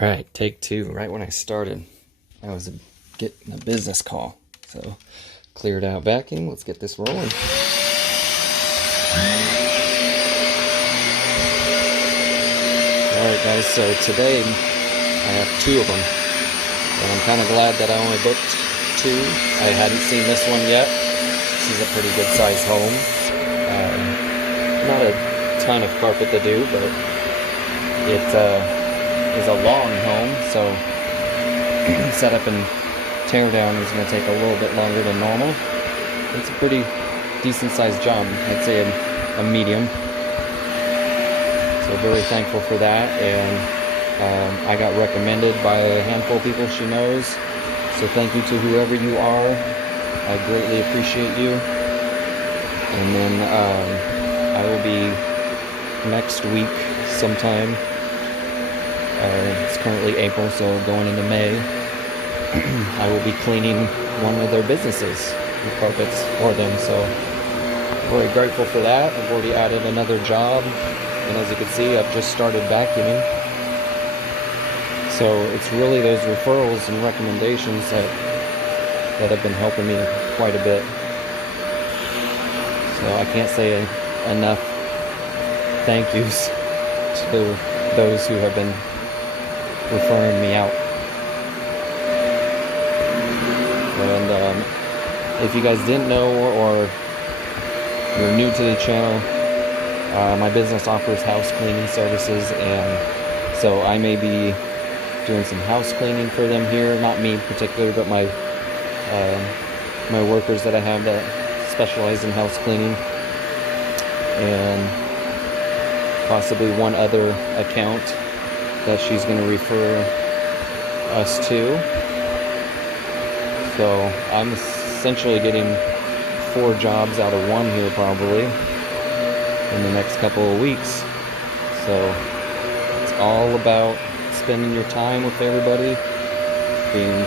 Alright, take two. Right when I started, I was getting a business call. So, cleared out vacuum. Let's get this rolling. Alright guys, so today I have two of them. And I'm kind of glad that I only booked two. I hadn't seen this one yet. This is a pretty good sized home. Not a ton of carpet to do, but it is a long home, so setup and tear down is going to take a little bit longer than normal. It's a pretty decent sized job. I'd say a medium. So very thankful for that, and I got recommended by a handful of people she knows. So thank you to whoever you are. I greatly appreciate you. And then I will be next week sometime. It's currently April, so going into May, I will be cleaning one of their businesses with carpets for them. So very grateful for that. I've already added another job, and as you can see, I've just started vacuuming. So it's really those referrals and recommendations that have been helping me quite a bit. So I can't say enough thank yous to those who have been referring me out. And if you guys didn't know, or you're new to the channel, my business offers house cleaning services, and so I may be doing some house cleaning for them here. Not me in particular, but my workers that I have that specialize in house cleaning, and possibly one other account that she's going to refer us to. So I'm essentially getting 4 jobs out of one here probably in the next couple of weeks. So it's all about spending your time with everybody, being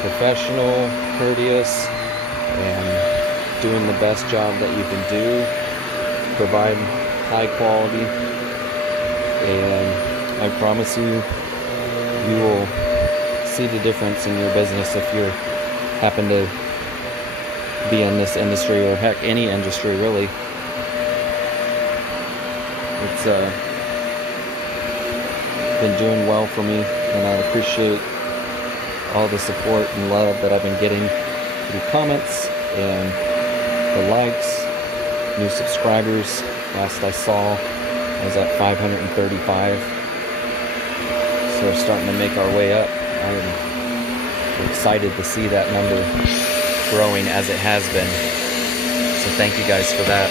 professional, courteous, and doing the best job that you can do, provide high quality, and I promise you, you will see the difference in your business if you happen to be in this industry, or heck, any industry really. It's been doing well for me, and I appreciate all the support and love that I've been getting through comments and the likes, new subscribers. Last I saw, I was at 535. So we're starting to make our way up. I'm excited to see that number growing as it has been. So thank you guys for that.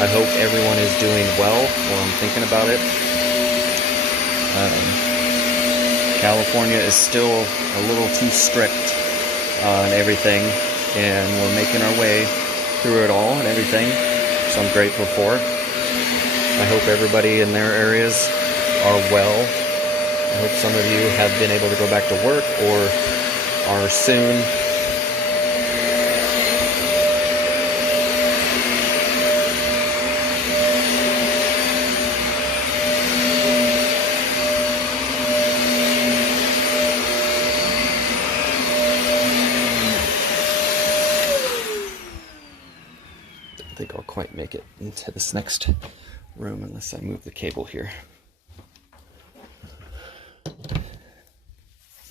I hope everyone is doing well while I'm thinking about it. California is still a little too strict on everything, and we're making our way through it all and everything, so I'm grateful for. I hope everybody in their areas are well. I hope some of you have been able to go back to work or are soon. I don't think I'll quite make it into this next room unless I move the cable here.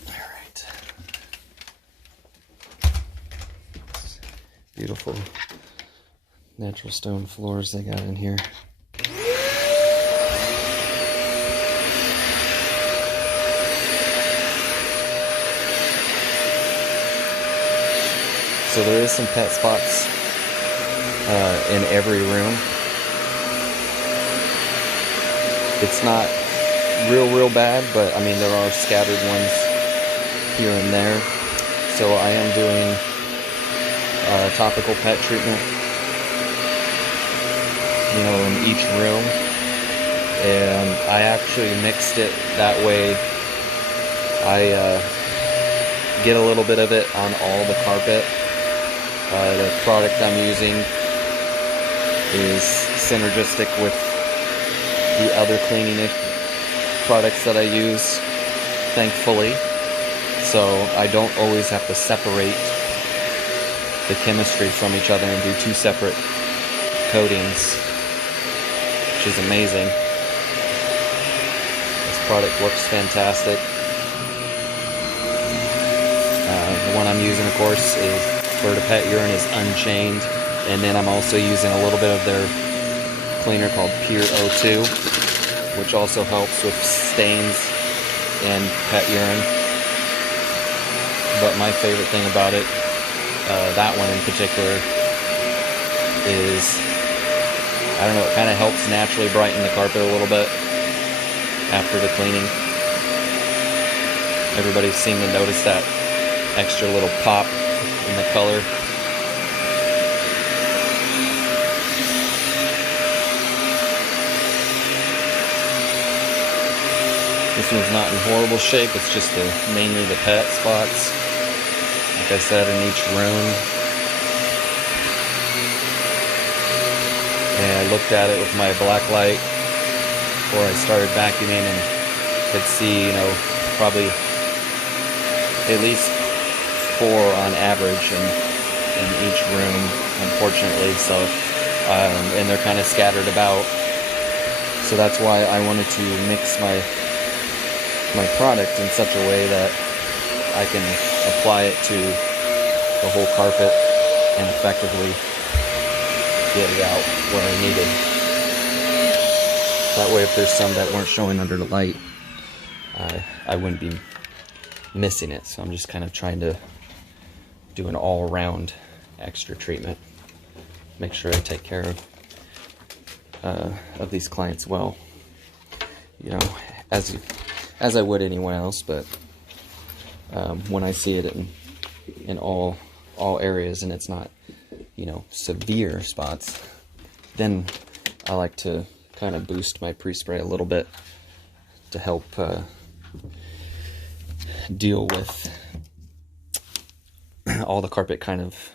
Alright. Beautiful natural stone floors they got in here. So there is some pet spots in every room. It's not real bad, but I mean there are scattered ones here and there. So I am doing topical pet treatment, you know, in each room, and I actually mixed it that way. I get a little bit of it on all the carpet. The product I'm using is synergistic with the other cleaning products that I use, thankfully, so I don't always have to separate the chemistry from each other and do 2 separate coatings, which is amazing. This product works fantastic. The one I'm using, of course, is Fleur Pet Urine is Unchained, and then I'm also using a little bit of their cleaner called Pure O2, which also helps with stains and pet urine. But my favorite thing about it, that one in particular, is, I don't know, it kind of helps naturally brighten the carpet a little bit after the cleaning. Everybody seemed to notice that extra little pop in the color. This one's not in horrible shape, it's just mainly the pet spots, like I said, in each room. And I looked at it with my black light before I started vacuuming and could see, you know, probably at least 4 on average in each room, unfortunately. So, and they're kind of scattered about. So that's why I wanted to mix my product in such a way that I can apply it to the whole carpet and effectively get it out where I need it. That way, if there's some that weren't showing under the light, I wouldn't be missing it. So I'm just kind of trying to do an all-around extra treatment. Make sure I take care of these clients well. You know, as I would anyone else, but when I see it in all areas and it's not, you know, severe spots, then I like to kind of boost my pre-spray a little bit to help deal with all the carpet kind of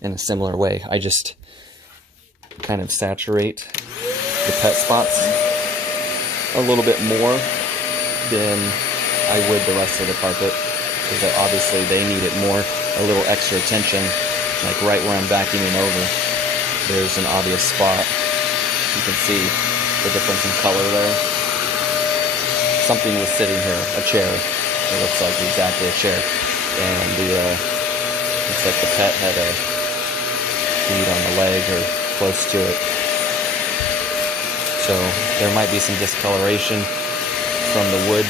in a similar way. I just kind of saturate the pet spots a little bit more than I would the rest of the carpet, because obviously they need it more, a little extra attention. Like right where I'm vacuuming over, there's an obvious spot. You can see the difference in color there. Something was sitting here, a chair. It looks like exactly a chair, and looks like the pet had a bleed on the leg or close to it. So there might be some discoloration from the wood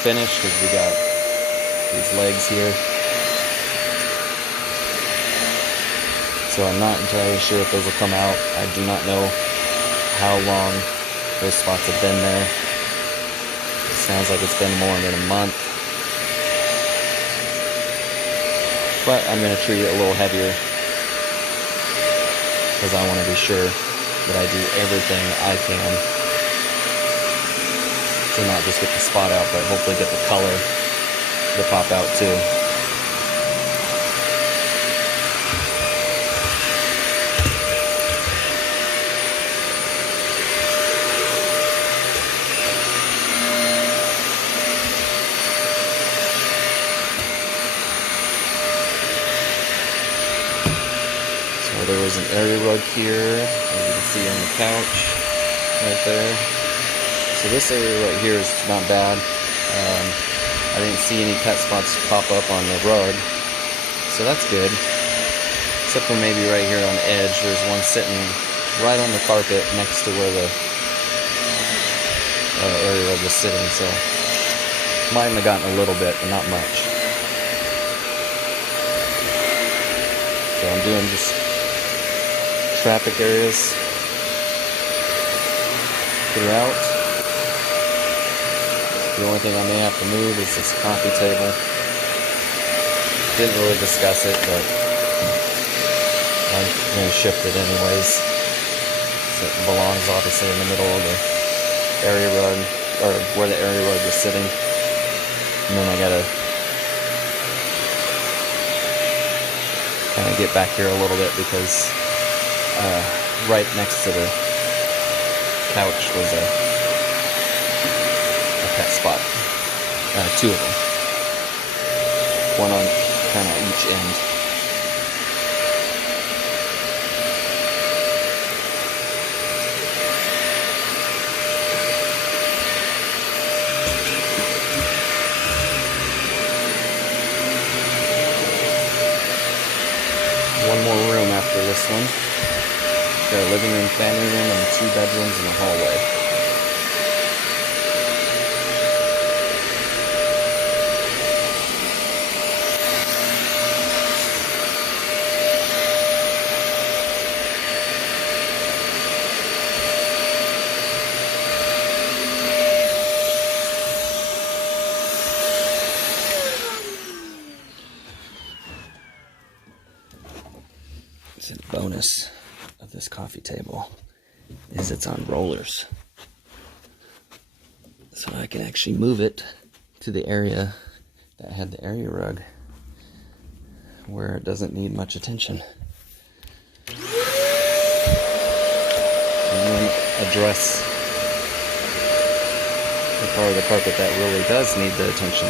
finish, because we got these legs here. So I'm not entirely sure if those will come out. I do not know how long those spots have been there. It sounds like it's been more than a month. But I'm going to treat it a little heavier, because I want to be sure that I do everything I can to not just get the spot out, but hopefully get the color to pop out too. So there was an area rug here, as you can see on the couch right there. So this area right here is not bad. I didn't see any pet spots pop up on the rug, so that's good. Except for maybe right here on the edge, there's one sitting right on the carpet next to where the area rug was sitting, so might have gotten a little bit, but not much. So I'm doing just traffic areas throughout. The only thing I may have to move is this coffee table. Didn't really discuss it, but I'm going to shift it anyways. So it belongs obviously in the middle of the area rug, or where the area rug is sitting. And then I gotta kind of get back here a little bit, because right next to the couch was a pet spot. Two of them. One on kind of each end. One more room after this one. Got a living room, family room, and 2 bedrooms and a hallway. So the bonus of this coffee table is it's on rollers. So I can actually move it to the area that had the area rug where it doesn't need much attention. And then address the part of the carpet that really does need the attention.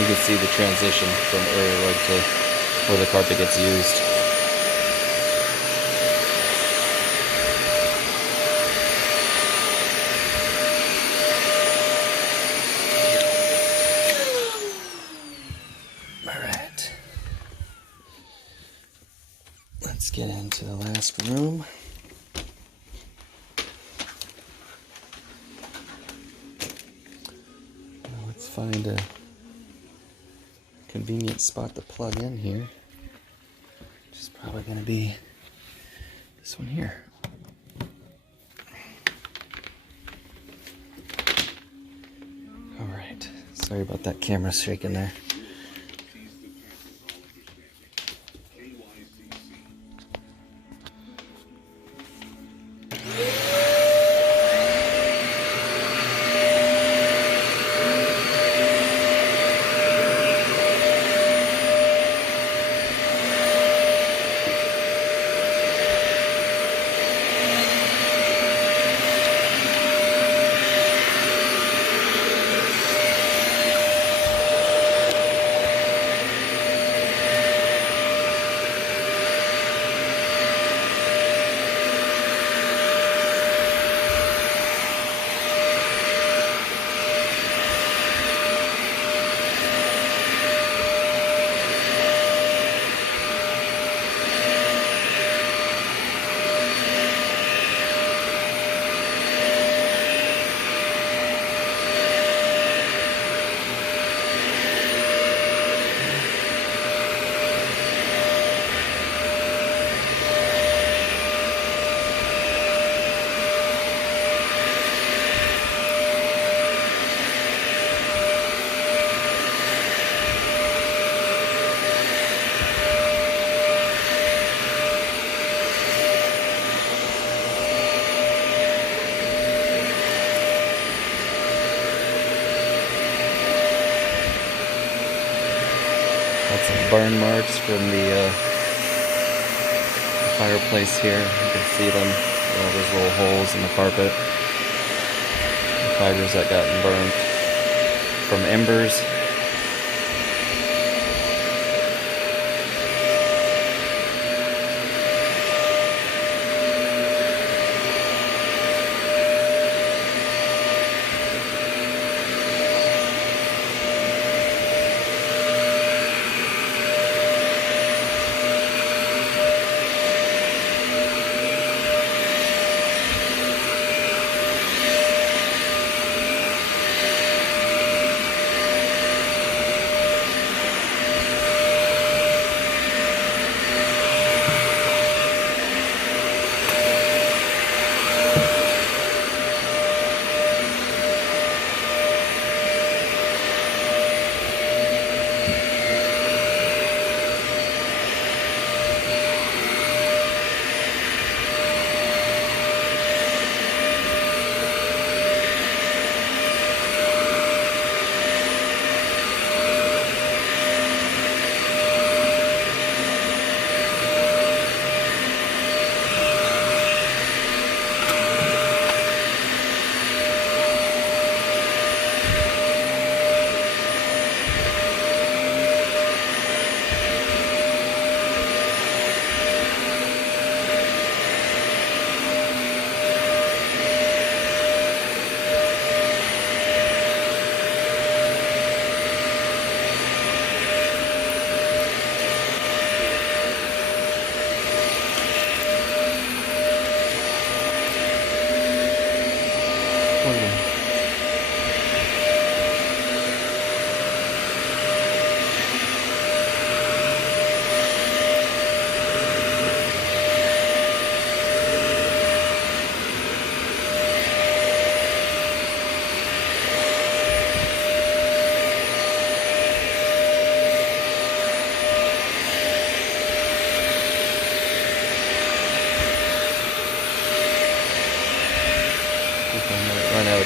You can see the transition from area rug to where the carpet gets used. Alright. Let's get into the last room. Now let's find a convenient spot to plug in here, which is probably going to be this one here. Alright, sorry about that camera shaking there. Got some burn marks from the fireplace here. You can see them, all those little holes in the carpet. The fibers that got burned from embers.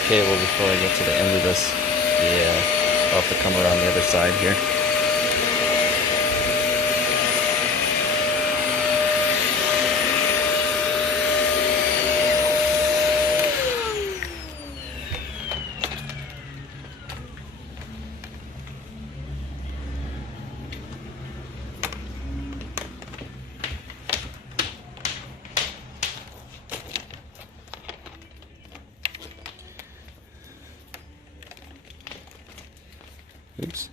cable before I get to the end of this. Yeah, I'll have to come around the other side here. Oops.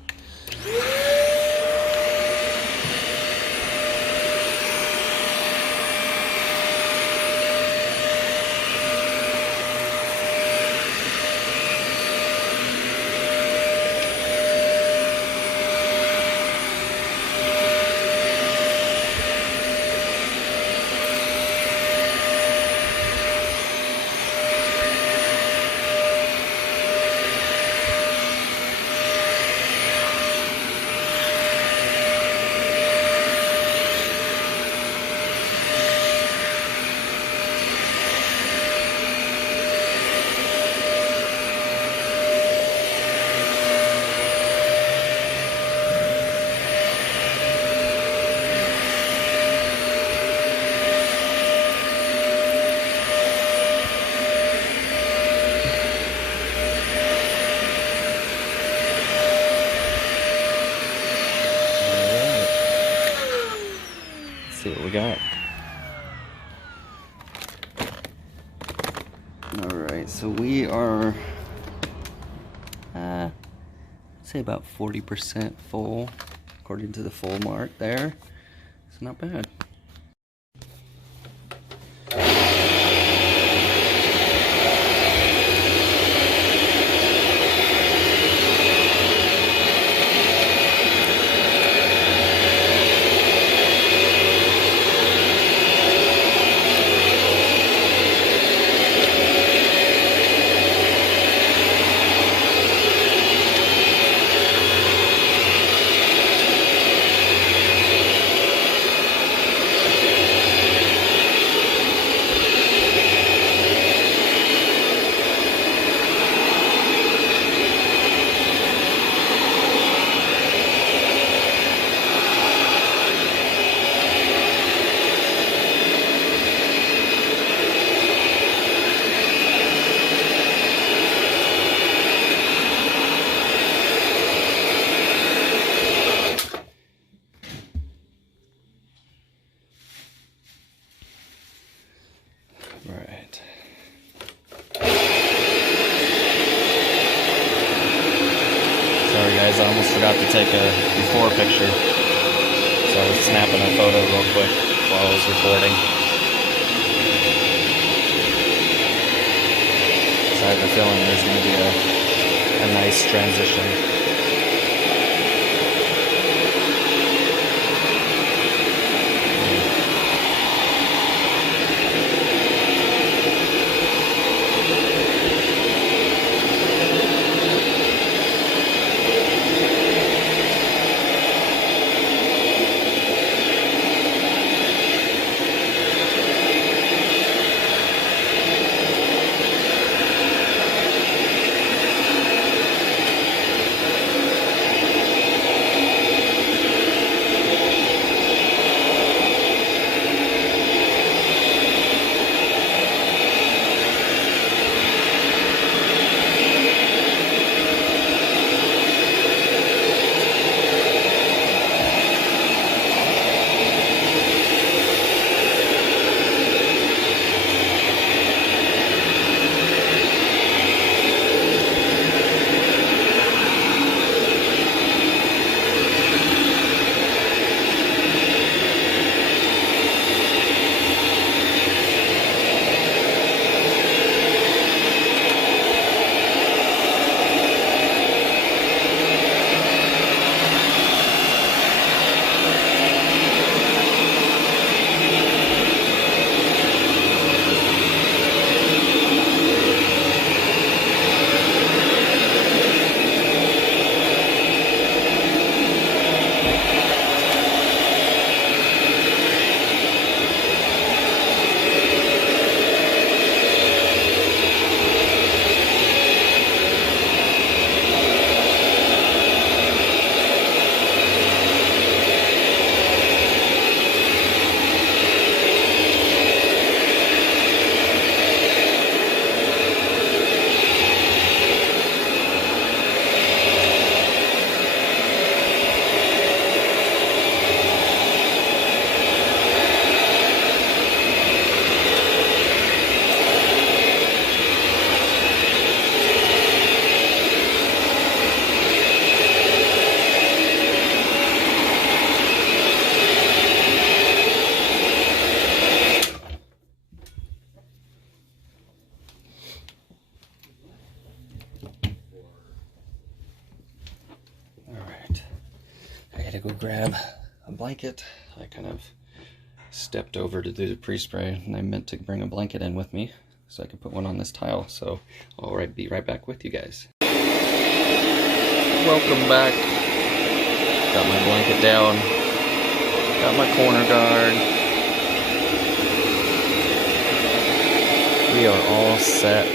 See what we got. Alright, so we are, I'd say about 40% full, according to the full mark there. It's not bad. Right. Sorry guys, I almost forgot to take a before picture. So I was snapping a photo real quick while I was recording. So I have a feeling there's going to be a nice transition. go grab a blanket. I kind of stepped over to do the pre-spray, and I meant to bring a blanket in with me so I could put one on this tile. So I'll be right back with you guys. Welcome back. Got my blanket down. Got my corner guard. We are all set.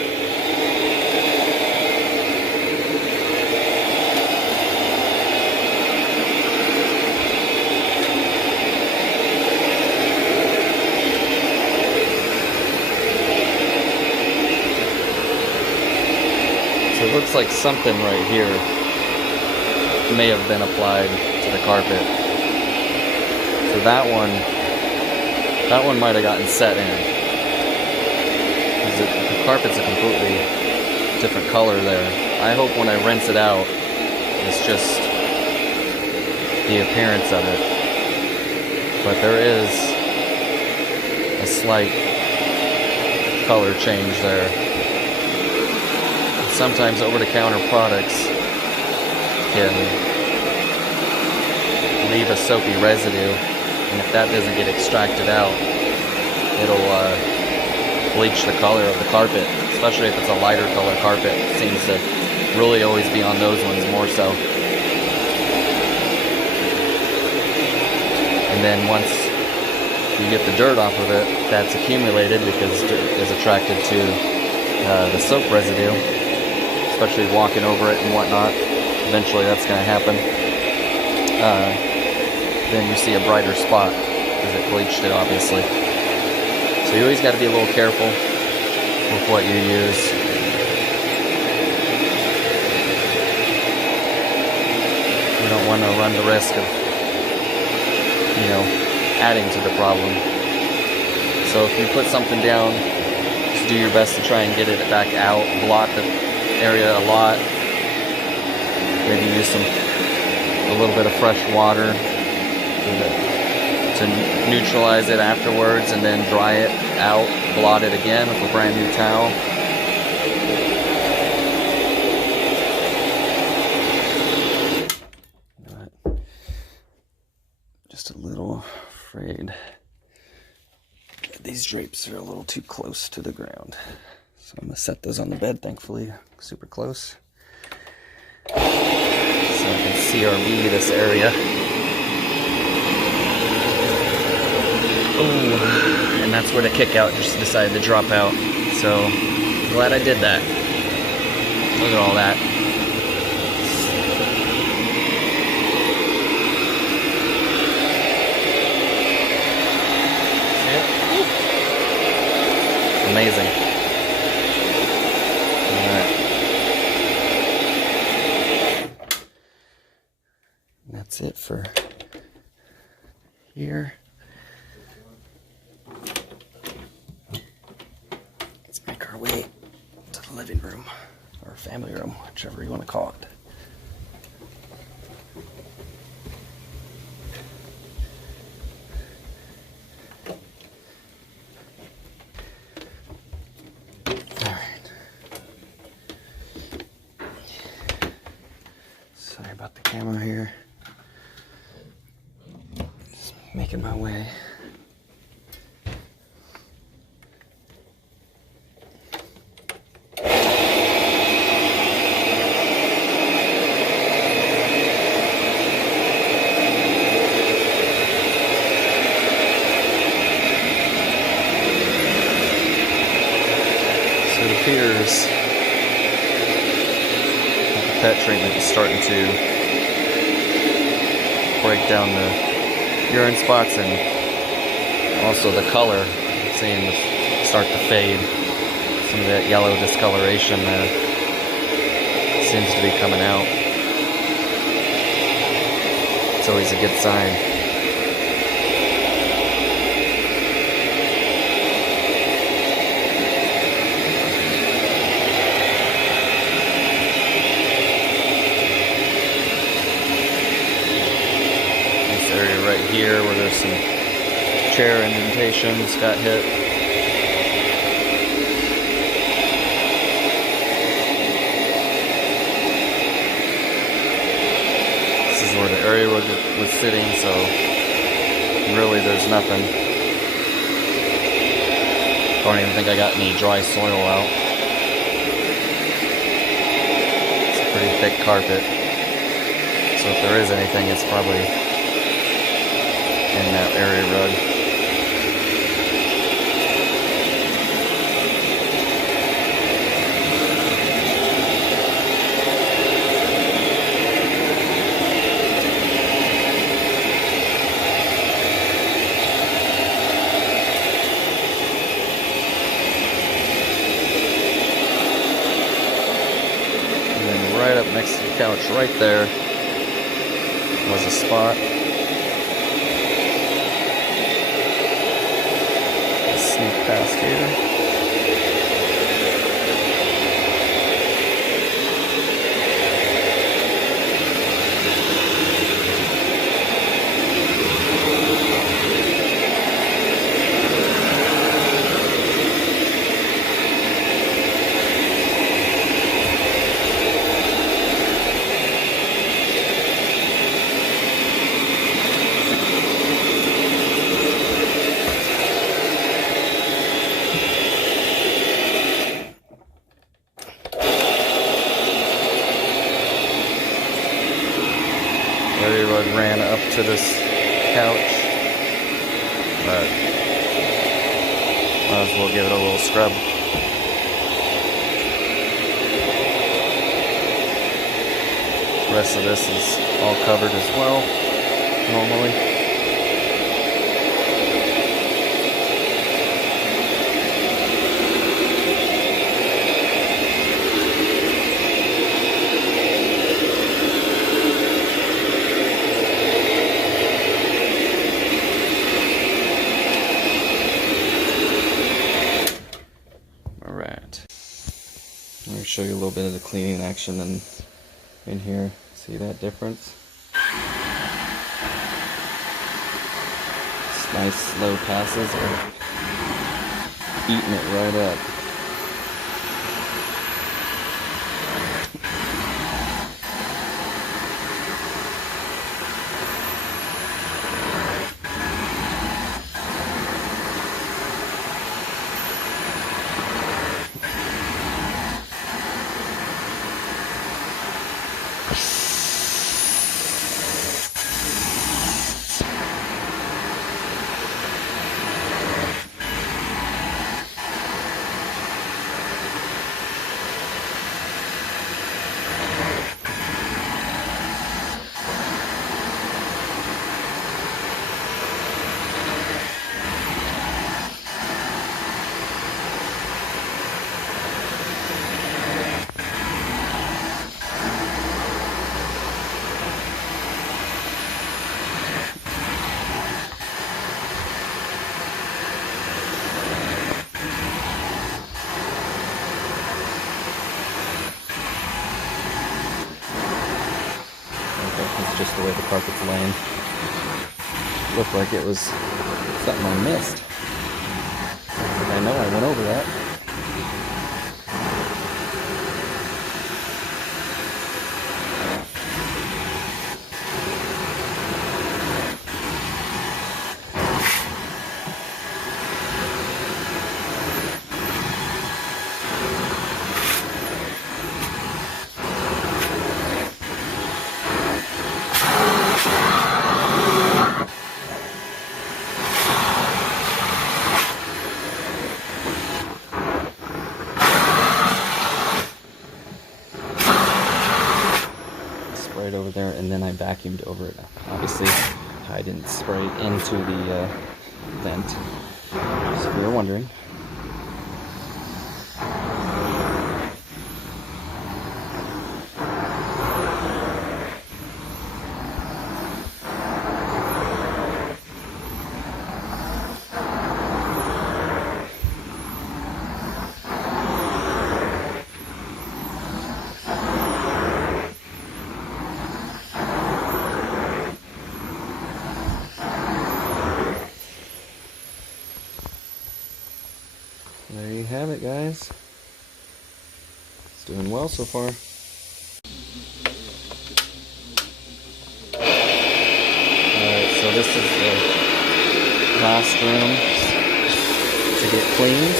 So it looks like something right here may have been applied to the carpet. So that one might have gotten set in. Because the carpet's a completely different color there. I hope when I rinse it out, it's just the appearance of it. But there is a slight color change there. Sometimes over-the-counter products can leave a soapy residue, and if that doesn't get extracted out, it'll bleach the color of the carpet, especially if it's a lighter color carpet. It seems to really always be on those ones more so. And then once you get the dirt off of it, that's accumulated because dirt is attracted to the soap residue, especially walking over it and whatnot. Eventually that's going to happen. Then you see a brighter spot because it bleached it, obviously. So you always got to be a little careful with what you use. You don't want to run the risk of, adding to the problem. So if you put something down, just do your best to try and get it back out, blot the area a lot. Maybe use a little bit of fresh water to neutralize it afterwards, and then dry it out, blot it again with a brand new towel. But just a little afraid these drapes are a little too close to the ground. So I'm going to set those on the bed, thankfully, super close. So I can CRB this area. Oh, and that's where the kick out just decided to drop out. So glad I did that. Look at all that. See it? Amazing. That's it for here. Let's make our way to the living room, or family room, whichever you want to call it. Alright. Sorry about the camera here. Making my way. So it appears that the pet treatment is starting to break down the urine spots, and also the color, seeing it start to fade. Some of that yellow discoloration seems to be coming out. It's always a good sign. Right here where there's some chair indentations got hit. This is where the area where it was sitting, so really there's nothing. Don't even think I got any dry soil out. It's a pretty thick carpet. So if there is anything, it's probably in that area rug. Right up next to the couch, right there, was a spot. Let's sneak past here. Area rug ran up to this couch, but might as well give it a little scrub. The rest of this is all covered as well, normally. Let me show you a little bit of the cleaning action in here. See that difference? It's nice slow passes are eating it right up. Just the way the carpet's laying. Looked like it was something I missed. I know I went over that. Sprayed over there, and then I vacuumed over it. Obviously, I didn't spray it into the vent, so if you're wondering. There you have it, guys. It's doing well so far. So this is the last room to get cleaned.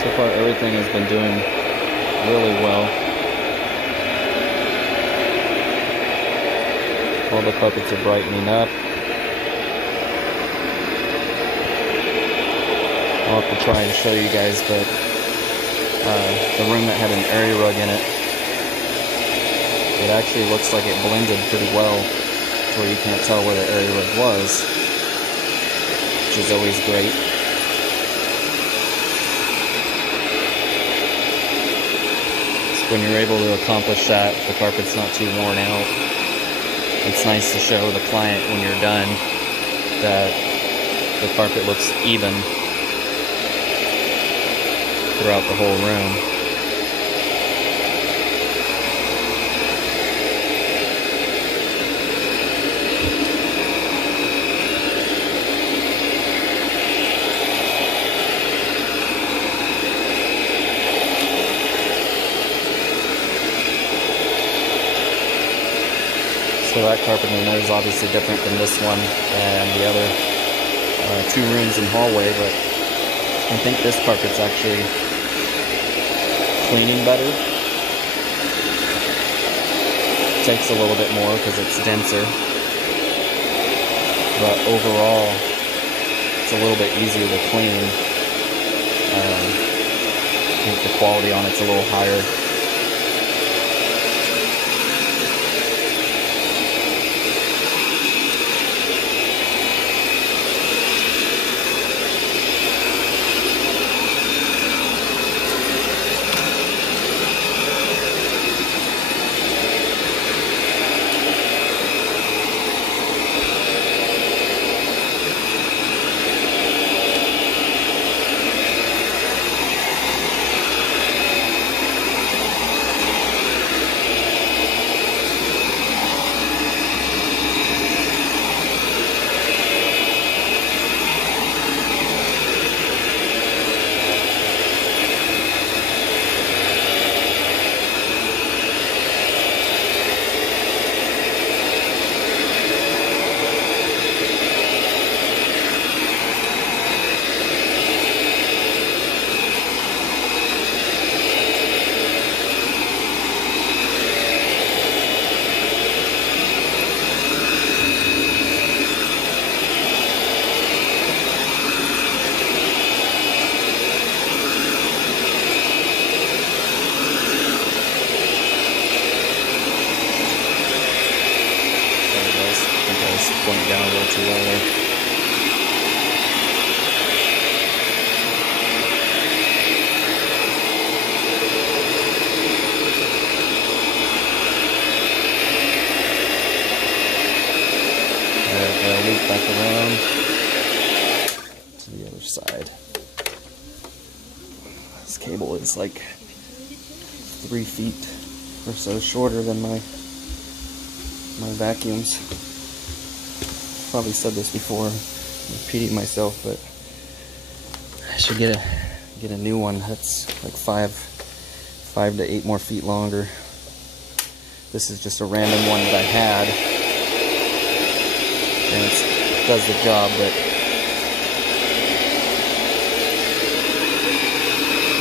So far everything has been doing really well. All the carpets are brightening up. I'll have to try and show you guys, but the room that had an area rug in it, it actually looks like it blended pretty well to where you can't tell where the area rug was, which is always great. So when you're able to accomplish that, the carpet's not too worn out. It's nice to show the client when you're done that the carpet looks even throughout the whole room. So that carpet in there is obviously different than this one and the other 2 rooms and hallway, but I think this carpet's actually cleaning better. Takes a little bit more because it's denser, but overall it's a little bit easier to clean. I think the quality on it's a little higher. Pointing down a little too low there. There we go, loop back around to the other side. This cable is like 3 feet or so shorter than my vacuums. Probably said this before, I'm repeating myself, but I should get a new one that's like 5 to 8 more feet longer. This is just a random one that I had, and it does the job. But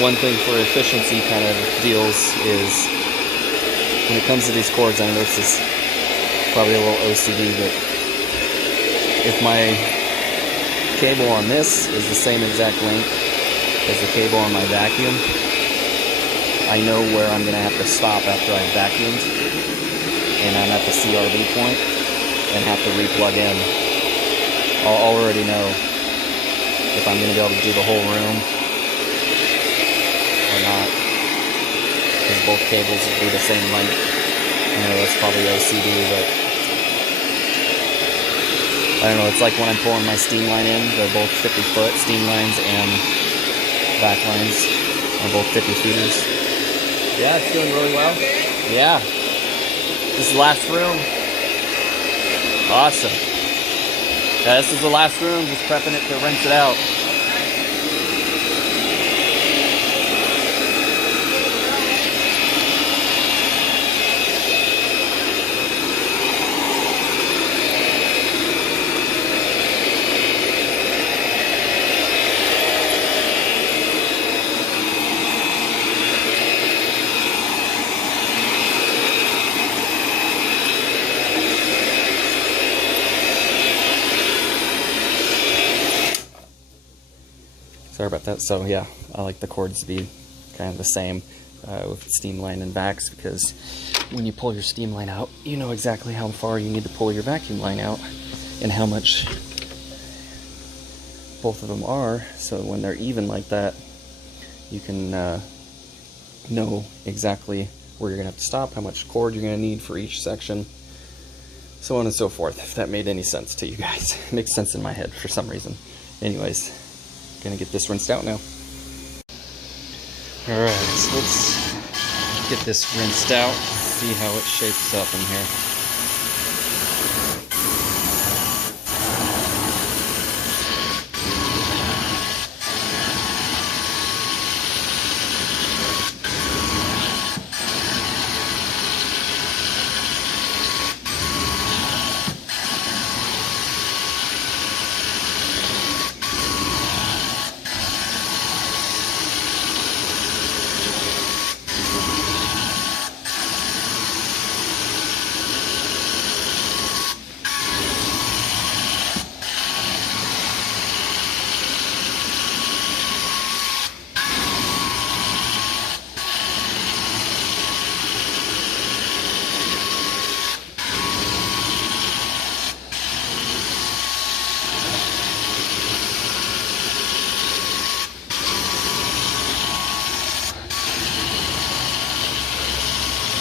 one thing for efficiency kind of deals is when it comes to these cords, I know this is probably a little OCD, but if my cable on this is the same exact length as the cable on my vacuum, I know where I'm going to have to stop after I've vacuumed, and I'm at the CRV point and have to re-plug in. I'll already know if I'm going to be able to do the whole room or not, because both cables will be the same length. I know that's probably OCD, but I don't know, it's like when I'm pulling my steam line in, they're both 50-foot steam lines, and back lines are both 50 feeters. Yeah, it's doing really well. Yeah. This is the last room. Awesome. Yeah, this is the last room, just prepping it to rinse it out. Sorry about that. So yeah, I like the cords to be kind of the same with steam line and vacs, because when you pull your steam line out, you know exactly how far you need to pull your vacuum line out and how much both of them are. So when they're even like that, you can know exactly where you're gonna have to stop, how much cord you're gonna need for each section, so on and so forth. If that made any sense to you guys. It makes sense in my head for some reason. Anyways, gonna get this rinsed out now. Alright, so let's get this rinsed out, see how it shapes up in here.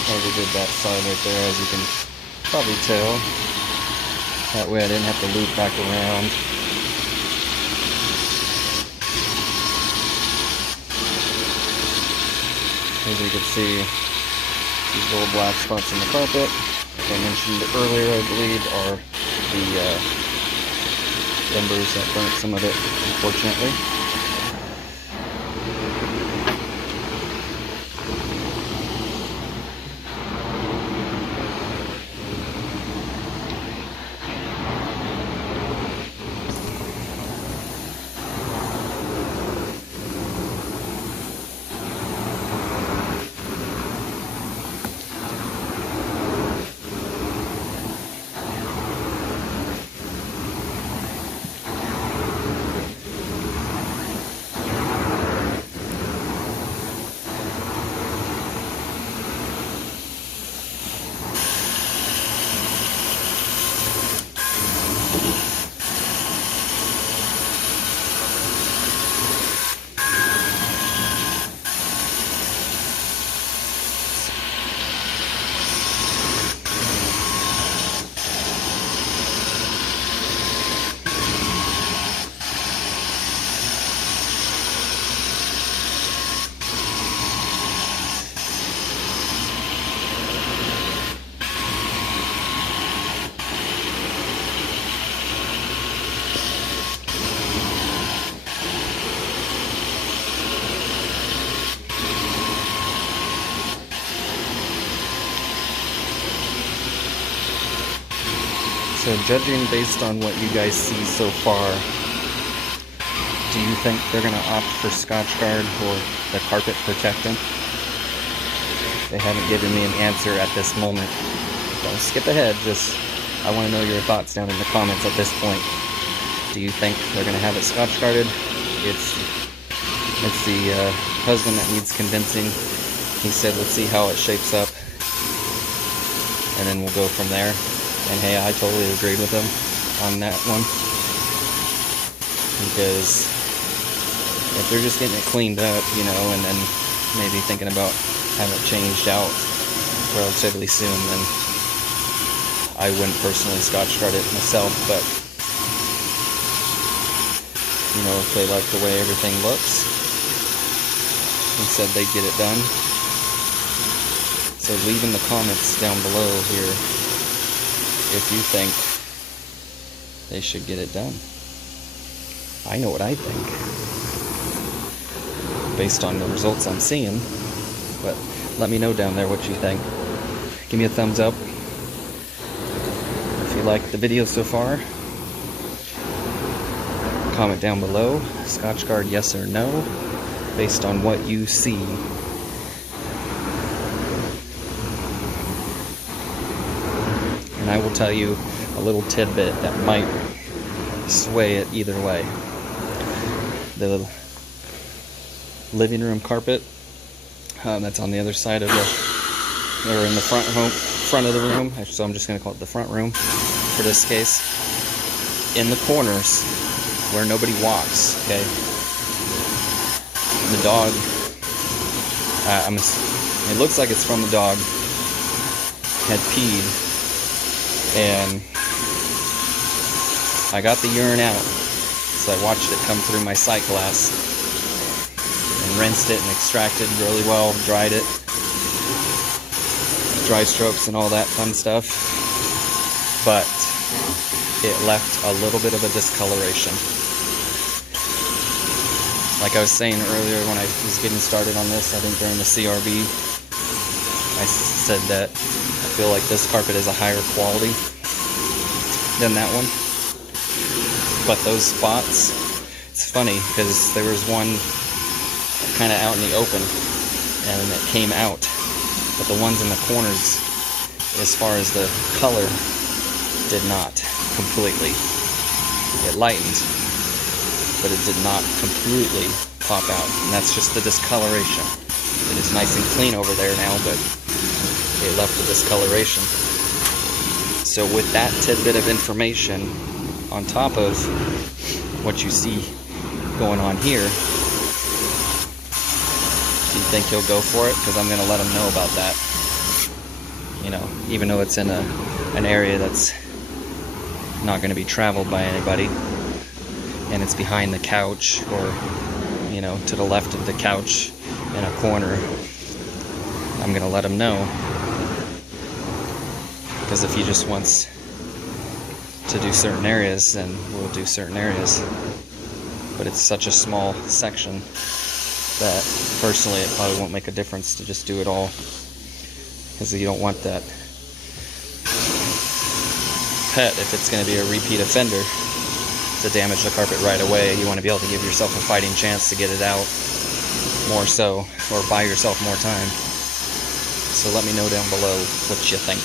Already did that side right there, as you can probably tell. That way I didn't have to loop back around. As you can see, these little black spots in the carpet, like I mentioned earlier, I believe, are the embers that burnt some of it, unfortunately. So judging based on what you guys see so far, do you think they're going to opt for Scotchgard or the carpet protectant? They haven't given me an answer at this moment. Don't skip ahead, just I want to know your thoughts down in the comments at this point. Do you think they're going to have it Scotchgarded? It's the husband that needs convincing. He said, let's see how it shapes up, and then we'll go from there. And hey, I totally agreed with him on that one, because if they're just getting it cleaned up, you know, and then maybe thinking about having it changed out relatively soon, then I wouldn't personally Scotchgard it myself. But you know, if they like the way everything looks, he said they'd get it done. So leave in the comments down below here if you think they should get it done. I know what I think, based on the results I'm seeing, but let me know down there what you think. Give me a thumbs up if you liked the video so far. Comment down below, Scotchgard yes or no, based on what you see. And I will tell you a little tidbit that might sway it either way. The living room carpet. That's on the other side of or in the front of the room. So I'm just going to call it the front room for this case. In the corners where nobody walks, okay? The dog, it looks like it's from the dog, had peed, and I got the urine out, so I watched it come through my sight glass and rinsed it and extracted really well, dried it, dry strokes and all that fun stuff, but it left a little bit of a discoloration. Like I was saying earlier when I was getting started on this, I think during the CRB, I said that I feel like this carpet is a higher quality than that one. But those spots, it's funny because there was one kind of out in the open and it came out. But the ones in the corners, as far as the color, did not completely. It lightened, but it did not completely pop out, and that's just the discoloration. It is nice and clean over there now, but it left the discoloration. So with that tidbit of information on top of what you see going on here, do you think he'll go for it? Because I'm going to let him know about that. You know, even though it's in an area that's not going to be traveled by anybody, and it's behind the couch, or you know, to the left of the couch in a corner, I'm gonna let him know, because if he just wants to do certain areas, then we'll do certain areas. But it's such a small section that personally it probably won't make a difference to just do it all, because you don't want that pet, if it's going to be a repeat offender, to damage the carpet right away. You want to be able to give yourself a fighting chance to get it out more so, or buy yourself more time. So let me know down below what you think.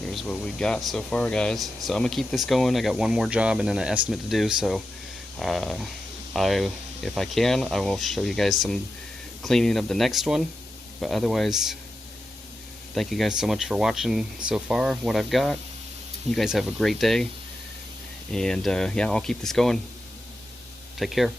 Here's what we got so far, guys. So I'm gonna keep this going. I got one more job and then an estimate to do, so if I can, I will show you guys some cleaning of the next one. But otherwise, thank you guys so much for watching so far what I've got. You guys have a great day, and yeah, I'll keep this going. Take care.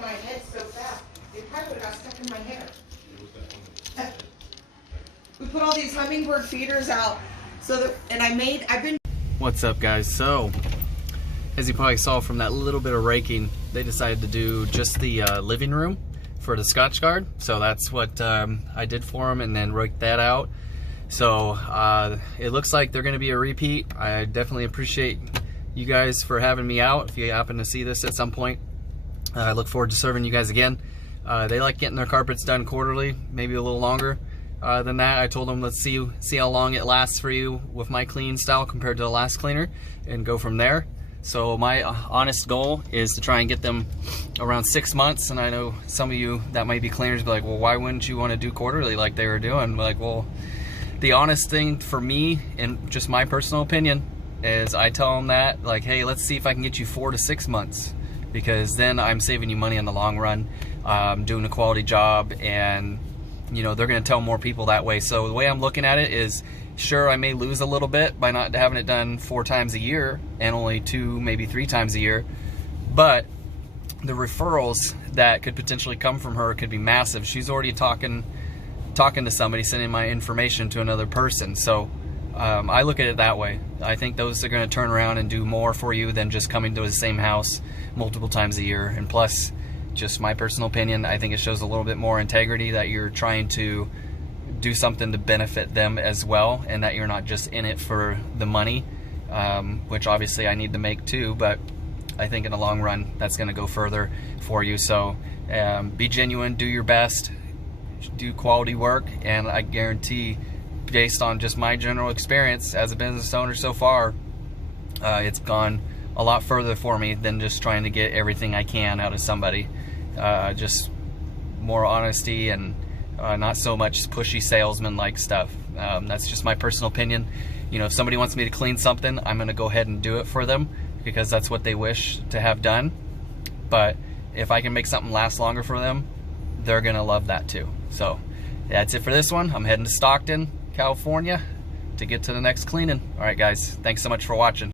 My head so fast, it probably would have got stuck in my hair. We put all these hummingbird feeders out, so that, and I've been. What's up, guys? So, as you probably saw from that little bit of raking, they decided to do just the living room for the Scotchgard. So that's what I did for them, and then raked that out. So it looks like they're going to be a repeat. I definitely appreciate you guys for having me out. If you happen to see this at some point, I look forward to serving you guys again. They like getting their carpets done quarterly, maybe a little longer than that. I told them, let's see how long it lasts for you with my clean style compared to the last cleaner, and go from there. So my honest goal is to try and get them around 6 months. And I know some of you that might be cleaners be like, well, why wouldn't you want to do quarterly like they were doing? Like, well, the honest thing for me, and just my personal opinion, is I tell them that, like, hey, let's see if I can get you 4 to 6 months, because then I'm saving you money in the long run, doing a quality job, and you know, they're going to tell more people that way. So the way I'm looking at it is, sure, I may lose a little bit by not having it done 4 times a year and only 2, maybe 3 times a year, but the referrals that could potentially come from her could be massive. She's already talking to somebody, sending my information to another person. So I look at it that way. I think those are going to turn around and do more for you than just coming to the same house multiple times a year. And plus, just my personal opinion, I think it shows a little bit more integrity that you're trying to do something to benefit them as well, and that you're not just in it for the money, which obviously I need to make too, but I think in the long run that's going to go further for you. So be genuine, do your best, do quality work, and I guarantee, based on just my general experience as a business owner so far, it's gone a lot further for me than just trying to get everything I can out of somebody. Just more honesty, and not so much pushy salesman like stuff. That's just my personal opinion. You know, if somebody wants me to clean something, I'm going to go ahead and do it for them because that's what they wish to have done. But if I can make something last longer for them, they're going to love that too. So that's it for this one. I'm heading to Stockton, California to get to the next cleaning. All right, guys, thanks so much for watching.